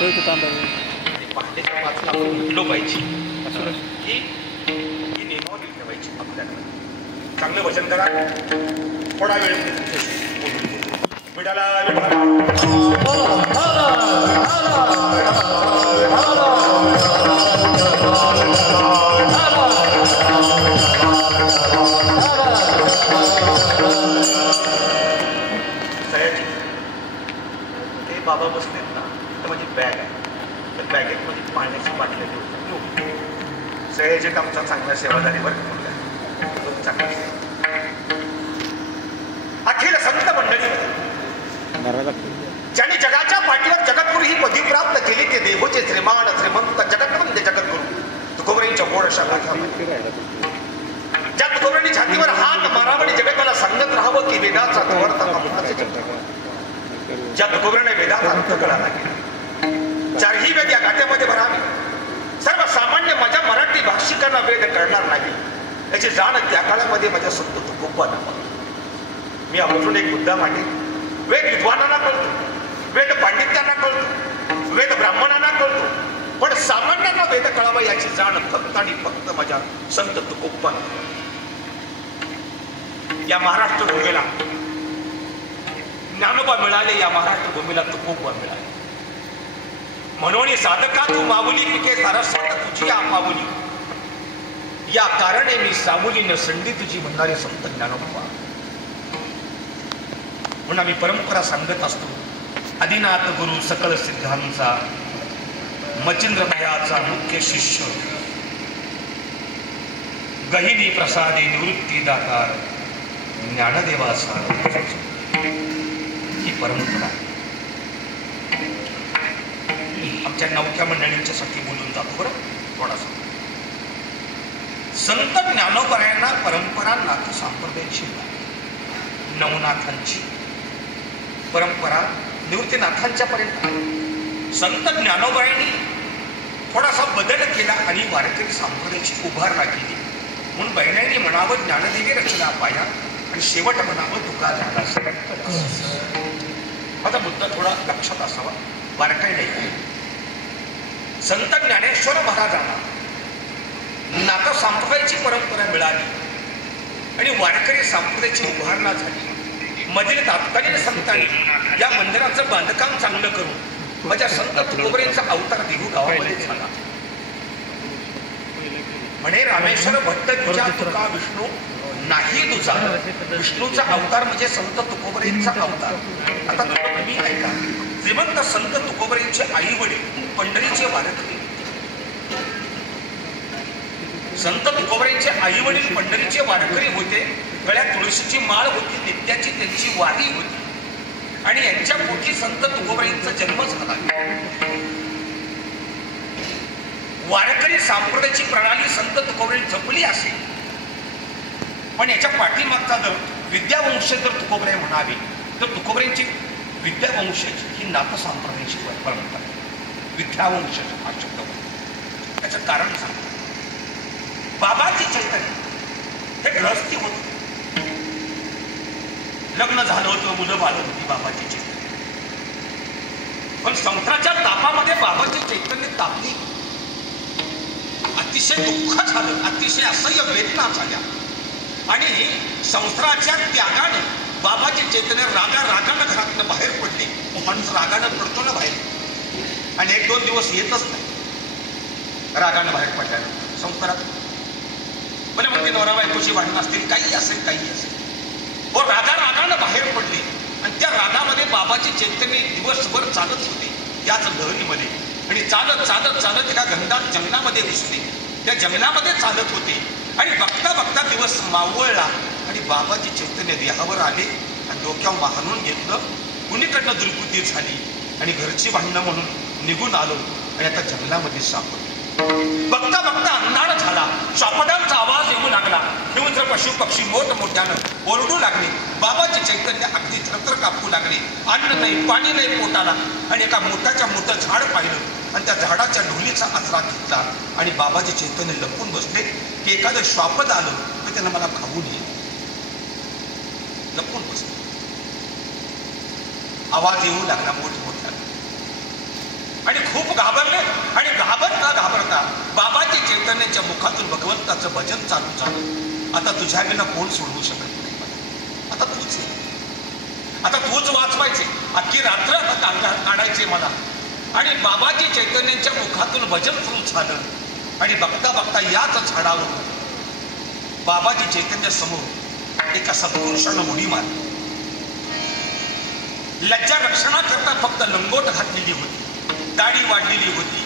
पहाटेच्या 5ला उठलो पाहिजे ही नियमावली ठेवायची आपल्याला. चांगलं वचन करा. थोडा वेळ विठाला ते बाबा बसलेत ना, तर माझी बॅग आहे. तर बॅगेत माझी पाण्याची बाटली घेऊन सयाजी आमचा चांगला सेवादारीवर चांगला अखिल संत मंडळी ज्यांनी जगाच्या पाठीवर जगद्गुरु ही पदवी प्राप्त केली ते देवोचे श्रीमान श्रीमंत जगतवंदे जगद्गुरु तुकोबरांच्या गोड शब्दात ज्या तुकोबरांनी छातीवर हात मारावा आणि जगताला सांगत राहावं की वेदाचा ज्या तुकोबराने वेदाचा अर्थ कळाला गेला. चारही वेद या गाठ्यामध्ये भरावे. सर्वसामान्य माझ्या मराठी भाषिकांना वेद कळणार नाही याची जाण त्या काळामध्ये माझ्या संत तुकोबांना. मी अजून एक मुद्दा मांडेल. वेद विद्वानांना कळतो, वेद पांडित्यांना कळतो, वेद ब्राह्मणांना कळतो, पण सामान्यांना वेद कळावा याची जाण फक्त आणि फक्त माझ्या संत तुकोबांना. या महाराष्ट्र भूमीला ज्ञानोबा मिळाले, या महाराष्ट्र भूमीला तुकोबा मिळाले. म्हणून साधका तू माऊली पिके सारस्वत तुझी आपावली, या कारणे मी सामुली न संधी तुझी म्हणणारे संत ज्ञानोबा. म्हणून आम्ही परंपरा सांगत असतो. आदिनाथ गुरु सकल सिद्धांचा मचिंद्रमयाचा मुख्य शिष्य गहिनी प्रसादे निवृत्ती दाकार ज्ञानदेवाचा ही परंपरा. आमच्या नवख्या मंडळींच्यासाठी बोलून जातो बरं थोडासा. संत ज्ञानोबरायांना परंपरा नाथ संप्रदायाची, नवनाथांची परंपरा निवृत्तीनाथांच्या पर्यंत. संत ज्ञानोबरायांनी थोडासा बदल केला आणि वारकरी संप्रदायाची उभारणा केली. म्हणून बहिणांनी म्हणावं ज्ञानदेवी रचना पाया आणि शेवट म्हणावं तुका झाला. माझा मुद्दा थोडा लक्षात असावा, बारकाई नाही. संत ज्ञानेश्वर महाराजांना नाथ संप्रदायाची परंपरा मिळाली आणि वारकरी संप्रदायाची उभारणा झाली. मधील तात्कालीन संतांनी या मंदिराचं बांधकाम चांगलं करून माझ्या संत तुकोबरांचा अवतार देहू गावामध्ये झाला. म्हणे रामेश्वर भट्ट तुझा तुका विष्णू नाही तुझा. विष्णूचा अवतार म्हणजे संत तुकोबरांचा अवतार. आता तुम्ही ऐका. श्रीमंत संत तुकोबरांचे आई वडील पंढरीचे वारकरी. संत तुकोबरांचे आई वडील पंढरीचे वारकरी होते. गळ्यात तुळशीची माळ होती, नित्याची त्यांची वारी होती आणि यांच्या पोटी संत तुकोबरांचा जन्म झाला. वारकरी संप्रदायाची प्रणाली संत तुकोबरांनी जपली असेल, पण याच्या पाठीमागचा जर विद्यावंश जर तुकोबराय म्हणावे तर तुकोबरांची विद्यावंश ही नाथ संप्रदायाची परंपरा. विद्यावंश हा शब्द त्याचं कारण सांगतो. बाबाची चैतन्य हे गृहस्थी होते, लग्न झालं होतं, मुलं बाळ होती बाबाची चैतन्य. पण संसाराच्या तापामध्ये बाबाची चैतन्य तापली. अतिशय दुःख झालं, अतिशय असह्य वेदना झाल्या आणि संसाराच्या त्यागाने बाबाचे चैतन्य रागानं घरातनं बाहेर पडले. माणूस रागानं पडतो ना बाहेर आणि 1-2 दिवस येतच नाही रागानं बाहेर पडल्यानंतर. संसारात मला म्हणते नवरा बायकोची भांडणं असतील, काही असेल काही असेल, व रागानं बाहेर पडले आणि त्या रागामध्ये बाबाचे चैतन्य दिवसभर चालत होते याच लहरीमध्ये. आणि चालत चालत चालत एका घनदाट जंगलामध्ये घुसले. त्या जंगलामध्ये चालत होते आणि बघता बघता दिवस मावळला आणि बाबाची चैतन्य देहावर आले आणि डोक्यावर वाहनून घेतलं. कुणीकडनं दुर्बुद्धी झाली आणि घरची भांडणं म्हणून निघून आलो आणि आता जंगलामध्ये सापडलो. बघता बघता अंधार झाला. श्वापदांचा आवाज येऊ लागला. हिंस्र पशु पक्षी मोठमोठ्यानं ओरडू लागले. बाबाचे चैतन्य अगदी थरथर कापू लागले. अन्न नाही, पाणी नाही पोटाला आणि एका मोठ्याच्या मोठं झाड पाहिलं आणि त्या झाडाच्या ढोलीचा आसरा घेतला आणि बाबाचे चैतन्य लपून बसले की एखादं श्वापद आलं तर त्यांना मला खाऊ नये. लपून बसले. आवाज येऊ लागला मोठमोठ्यानं आणि खूप घाबरले आणि घाबरता बाबाजी चैतन्याच्या मुखातून भगवंताचं भजन चालू झालं. आता तुझ्या विना कोण सोडवू शकत नाही मला, आता तूच आहे, आता तूच वाचवायचे, अख्खी रात्र आता काढायचे मला. आणि बाबाजी चैतन्याच्या मुखातून भजन सुरू झालं. आणि बघता बघता याच झाडावर बाबाजी चैतन्य समोर एका सत्पुरुषानं उडी मारली. लज्जा रक्षणाकरता फक्त लंगोट घातलेली होती, दाढी वाढलेली होती,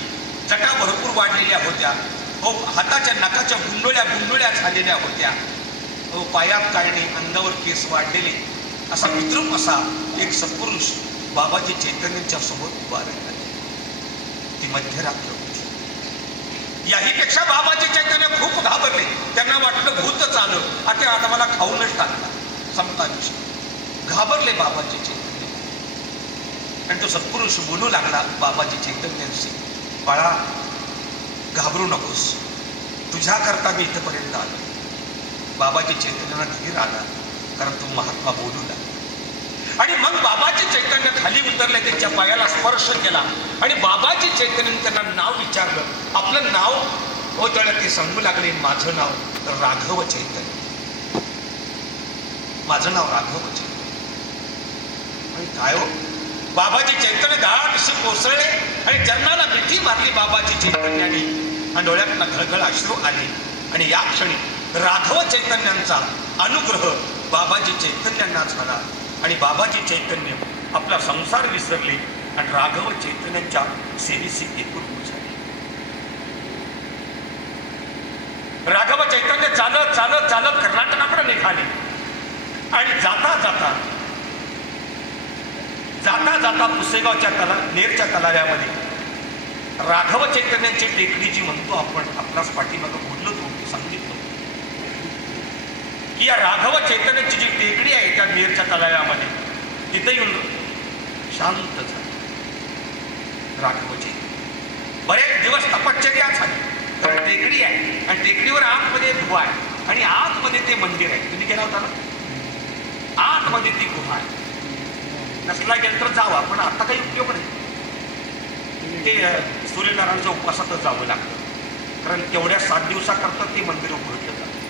जटा भरपूर वाढलेल्या होत्या, हाताच्या नखाच्या गुंडोळ्या झालेल्या होत्या, पायात काढणे, अंगावर केस वाढलेले, असा विद्रूप असा एक सत्पुरुष बाबाजी चैतन्यांच्या समोर उभा राहिला. ती मध्यरात्र होती. याही पेक्षा बाबाजी चैतन्य खूप घाबरले. त्यांना वाटलं भूतच आलं, आता मला खाऊनच टाकला समता विषय. घाबरले बाबाजी चैतन्य. आणि तो सत्पुरुष बोलू लागला बाबाजी चैतन्यांशी, बाळा घाबरू नकोस, तुझ्याकरता मी इथपर्यंत आलो. बाबाजी चैतन्यांना धीर आला, कारण तो महात्मा बोलू लागला. आणि मग बाबाजी चैतन्य खाली उतरले, त्यांच्या पायाला स्पर्श केला आणि बाबाजी चैतन्याने त्यांना नाव विचारलं. आपलं नाव त्याला ते सांगू लागले, माझं नाव राघव चैतन्य, माझं नाव राघव चैतन्य. आणि काय हो, बाबाजी चैतन्य दाटशी कोसळले आणि जन्माला मिठी मारली बाबाजी चैतन्याने आणि डोळ्यातनं घळघळ अश्रू आले. आणि या क्षणी राघव चैतन्यांचा अनुग्रह बाबाजी चैतन्यांना झाला आणि बाबाजी चैतन्य आपला संसार विसरले आणि राघव चैतन्यांच्या सेवेशी एकरूप झाले. राघव चैतन्य चालत चालत चालत कर्नाटकाकडे निघाले आणि जाता जाता पुसेगावच्या नेरच्या तलाव्यामध्ये राघव चैतन्यांची टेकडी जी म्हणतो आपण, आपणास पाठीमागं बोललो तो सांगितलं की या राघव चैतन्याची जी टेकडी आहे त्या नेरच्या तलाव्यामध्ये, तिथे येऊन शांत झाले राघव चैतन्य. बरेच दिवस तपश्चर्या झाली, कारण टेकडी आहे आणि टेकडीवर आतमध्ये गुहा आहे आणि आतमध्ये ते मंदिर आहे. तुम्ही गेला होता ना, आतमध्ये ती गुहा आहे. नसला गेलं तर जावा, पण आता काही उपयोग नाही. ते सूर्यनारायणच्या उपवासातच जावं लागतं, कारण तेवढ्या 7 दिवसाकरता ते मंदिर उघडलं जातं.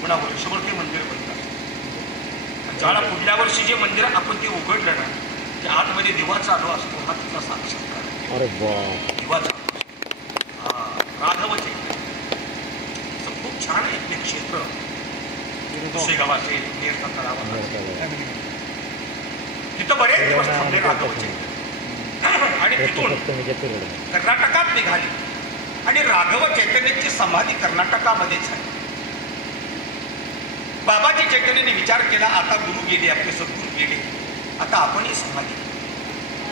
पुन्हा वर्षभर ते मंदिर बंद असतं. ज्याला पुढल्या वर्षी जे मंदिर आपण ते उघडलं ना, ते आतमध्ये दिवा चालू असतो. हा तिथला साक्षात्कार दिवा चालू असतो. राघव चैतन्य खूप छान आहे ते क्षेत्र. शेगावाचे नेरचा तलावा, तिथं बरेच दिवस थांबले राघव चैतन्य. आणि तिथून कर्नाटकात निघाली आणि राघव चैतन्याची समाधी कर्नाटकामध्येच आहे. बाबाजी चैतन्याने विचार केला, आता गुरु गेले, आपले सद्गुरू गेले, आता आपणही समाधी.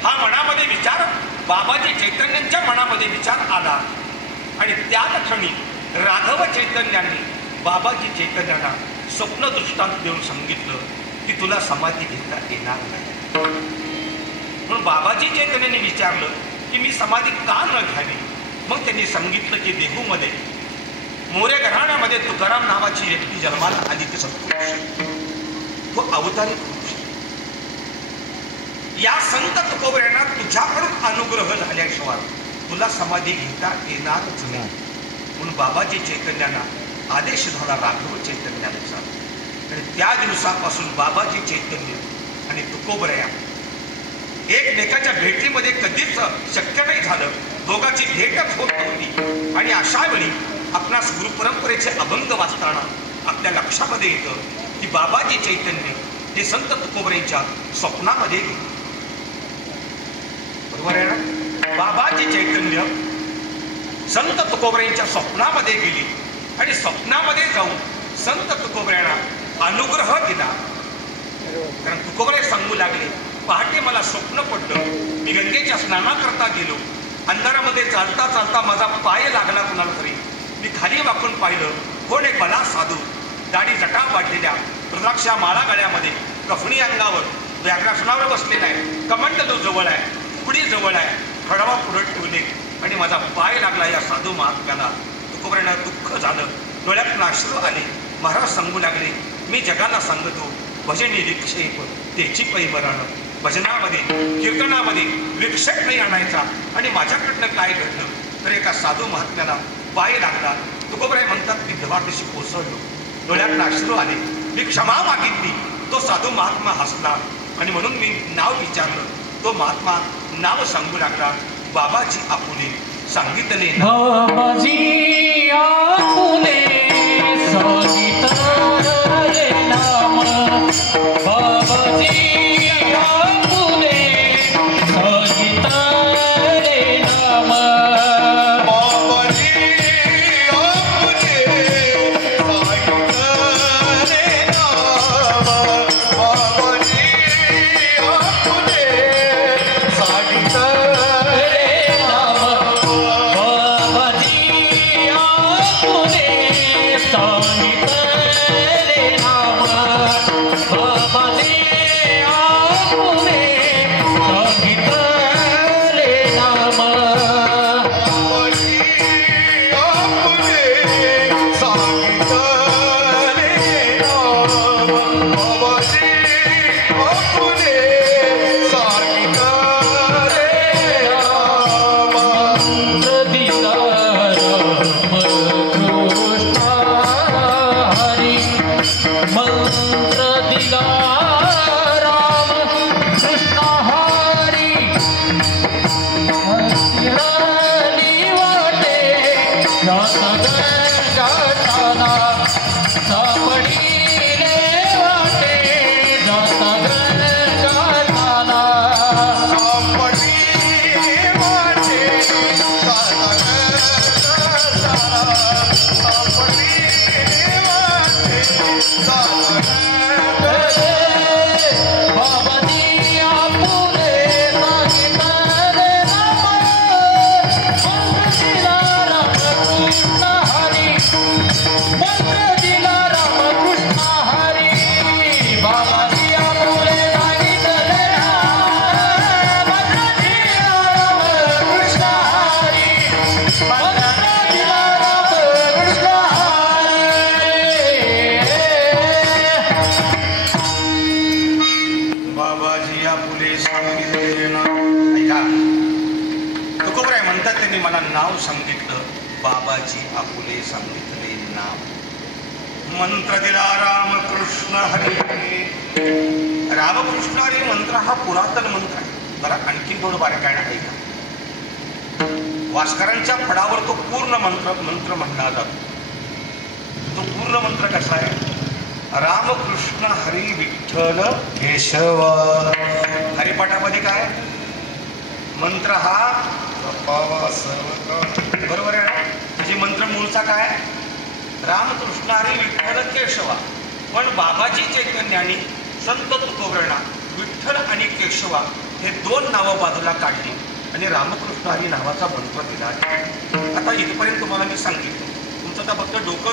हा मनामध्ये विचार, बाबाजी चैतन्यांच्या मनामध्ये विचार आला आणि त्याच क्षणी राघव चैतन्याने बाबाजी चैतन्यांना स्वप्न दृष्टांत देऊन सांगितलं की तुला समाधी घेता येणार नाही. म्हणून बाबाजी चैतन्याने विचारलं की मी समाधी का न घ्यावी. मग त्यांनी सांगितलं की देहूमध्ये मोरे घराण्यामध्ये तुकाराम नावाची व्यक्ती जन्माला आली, ते सत्पुरुष, तो अवतारी पुरुष. या संत तुकोबऱ्यांना तुझ्याकडून अनुग्रह झाल्याशिवाय तुला समाधी घेता येणारच नाही. म्हणून बाबाजी चैतन्यांना आदेश झाला राघव चैतन्याचा. आणि त्या दिवसापासून बाबाजी चैतन्य आणि तुकोबऱ्या एकमेकाच्या भेटीमध्ये कधीच शक्य नाही झालं. दोघांची भेटच होत नव्हती. आणि अशा वेळी आपणास गुरुपरंपरेचे अभंग वाचताना आपल्या लक्षामध्ये येतं की बाबाजी चैतन्य हे संत तुकोबऱ्यांच्या स्वप्नामध्ये गेले. बरोबर आहे ना? बाबाजी चैतन्य संत तुकोबऱ्यांच्या स्वप्नामध्ये गेली आणि स्वप्नामध्ये जाऊन संत तुकोबऱ्यांना अनुग्रह दिला. कारण तुकोबरे सांगू लागले, पहाटे मला स्वप्न पडलं, मी गंगेच्या स्नानाकरता गेलो, अंधारामध्ये चालता चालता माझा पाय लागला कुणाला तरी. मी खाली वाकून पाहिलं, कोण एक भला साधू, दाढी जटा वाढलेल्या, रुद्राक्षा माळा गळ्यामध्ये, कफणी अंगावर, व्याघ्रासनावर बसलेला आहे, कमंडलू जवळ आहे, पुडी जवळ आहे, खडावा पुढे ठेवले आणि माझा पाय लागला या साधू महात्म्याला. तुकोबऱ्यांना दुःख झालं, डोळ्यातून अश्रू आले. महाराज सांगू लागले, मी जगाला सांगतो भजनी रिक्षेप त्याची पै मरण, भजनामध्ये कीर्तनामध्ये विक्षेप नाही आणायचा. आणि माझ्याकडनं काय घडलं तर एका साधू महात्म्याला पाय लागला. तुकोबराय म्हणतात मी दवारदिशी कोसळलो, डोळ्यात अश्रू आले, मी क्षमा मागितली. तो साधू महात्मा हसला आणि म्हणून मी नाव विचारलं. तो महात्मा नाव सांगू लागला, बाबाजी आपुले. सांगितले बाबाजी आपुले सांगितले नाम, बाबाजी आपुले सांगितले नाम, बाबाजी आपुले सांगितले नाम, बाबाजी आपुले सांगितले नाम, बाबाजी आपुले सांगितले नाम, बाबाजी आपुले सांगितले नाम, मंत्र दिला राम कृष्ण हरी, मंत्राली वाटे जाताना सापडीले वाटे जाताना बाबाजी आपुले सांगितले नाम, मंत्र दिला राम कृष्ण हरी, मंत्र दिला राम कृष्ण हरी, बाबाजी आपुले सांगितले नाम, मंत्र दिला राम कृष्ण हरी, मंत्र दिला राम कृष्ण हरी. बाबाजी आपुले सांगितले नाम. ऐका, तुकोबराय म्हणतात त्यांनी मला नाव सांगितलं, बाबाजी आपुले सांगितले नाम, मंत्र दिला रामकृष्ण हरी. रामकृष्ण हरी मंत्र हा पुरातन मंत्र आहे. बरं, आणखी थोडं बारकाईने ऐका. वास्करांच्या फडावर तो पूर्ण मंत्र म्हणला जातो. तो पूर्ण मंत्र कसा आहे? रामकृष्ण हरी विठ्ठल केशव. हरिपाठामध्ये काय मंत्र हा बरोबर आहे ना? म्हणजे मंत्र मूळचा काय? रामकृष्ण हरी विठ्ठल केशवा. पण बाबाजी चैतन्याने संत तुकोबरांना विठ्ठल आणि केशवा हे दोन नावं बाजूला काढली आणि रामकृष्ण हरी नावाचा मंत्र दिला. आता इथपर्यंत तुम्हाला मी सांगितलं. तुमचं आता फक्त डोकं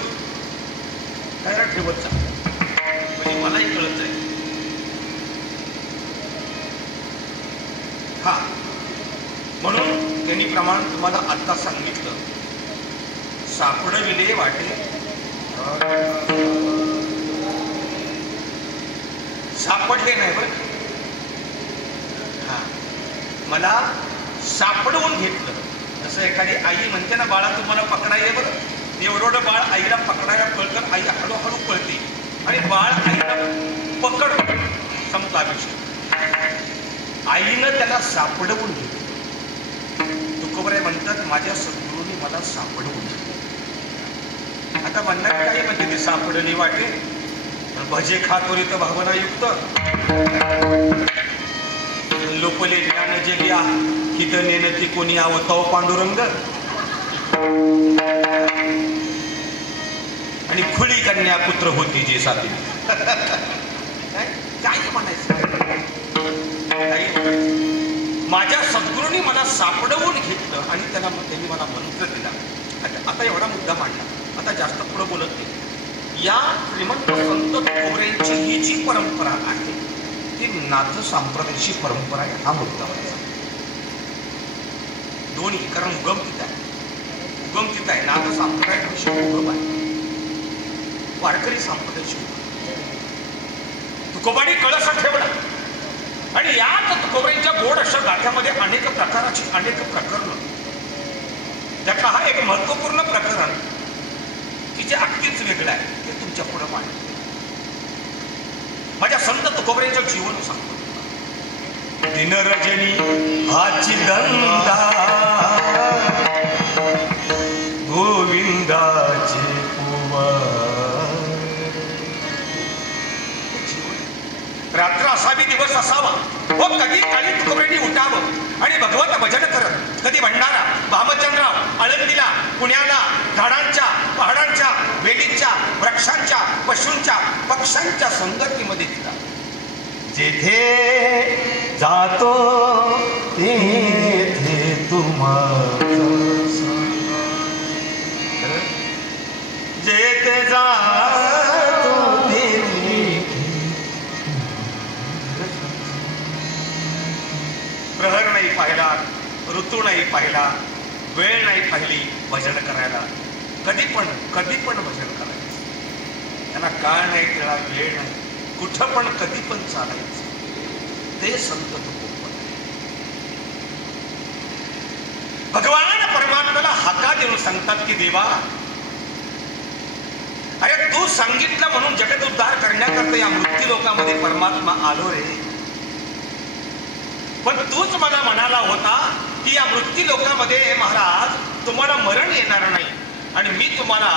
काय ठेवत जा, म्हणजे मलाही कळत आहे. हा, म्हणून त्यांनी प्रमाण तुम्हाला आता सांगितलं. सापडविले वाटे, सापडले नाही बरं. हा, मला सापडवून घेतलं. जसं एखादी आई म्हणते ना, बाळा तुम्हाला पकडायला बरं, एवढं बाळ आईला पकडायला पळतं, आई हळूहळू पळते आणि बाळ आईला पकडतं. संपला विषय. आईनं त्याला सापडवून घेतलं. तुकोबराय म्हणतात माझ्या सद्गुरूंनी मला सापडवून घेतलं. आता म्हणणार काही म्हणजे ते सापडली वाटे, भजे खातोरीत भावनायुक्त, लोपले ज्ञान जग्या हित नेनती कोणी आवताव पांडुरंग, आणि खुली कन्या पुत्र होती जे साथी. काही म्हणायचं, काही म्हणायचं. माझ्या सद्गुरूंनी मला सापडवून घेतलं आणि त्यांनी मला मंत्र दिला. आता एवढा मुद्दा मांडला, आता जास्त पुढे बोलत नाही. या श्रीमंत संत तुकोबरायांची ही जी परंपरा आहे ती नाथ संप्रदायाची परंपरा आहे. हा मुद्दा व्हायचा दोन्ही, कारण उगम तिथं आहे, उगम तिथं आहे. नाथ संप्रदायाची उगम आहे, वारकरी संप्रदायाची उगम. तुकोबांनी कळसा ठेवला, आणि याच तुकोबऱ्यांच्या गोड अशा गाथ्यामध्ये अनेक प्रकारची अनेक प्रकरण, त्यातला हा एक महत्वपूर्ण प्रकरण की जे अगदीच वेगळं आहे ते तुमच्या पुढे मांडतो. माझ्या संत तुकोबऱ्यांचं जीवन सांगतो. दिनरजनी हाची दंता गोविंदाचे रात्र असावी दिवस असावा व कधी काळी तुकोबऱ्यांनी उठावं आणि भगवत भजन करत, कधी भंडारा भामचंद्राव आळंदीला पुण्याला झाडांच्या पहाडांच्या वेलींच्या वृक्षांच्या पशूंच्या पक्ष्यांच्या संगतीमध्ये दिला. जेथे जातो तेथे तुम्हाला जेथे जातो तेथे प्रहर नाही पाहिला, ऋतू नाही पाहिला, वेळ नाही पाहिली भजन करायला. कधी पण भजन करायचं. त्यांना काळ नाही, त्याला वेळ नाही, कुठं पण कधी पण चालायचं. ते संत तुकोबा. भगवान परमात्म्याला हाका देऊन सांगतात की देवा, अरे तू सांगितलं म्हणून जगत उद्धार करण्याकरता या मृत्यू लोकामध्ये परमात्मा आलो रे. पण तूच मला म्हणाला होता की या मृत्यू लोकामध्ये महाराज तुम्हाला मरण येणार नाही आणि मी तुम्हाला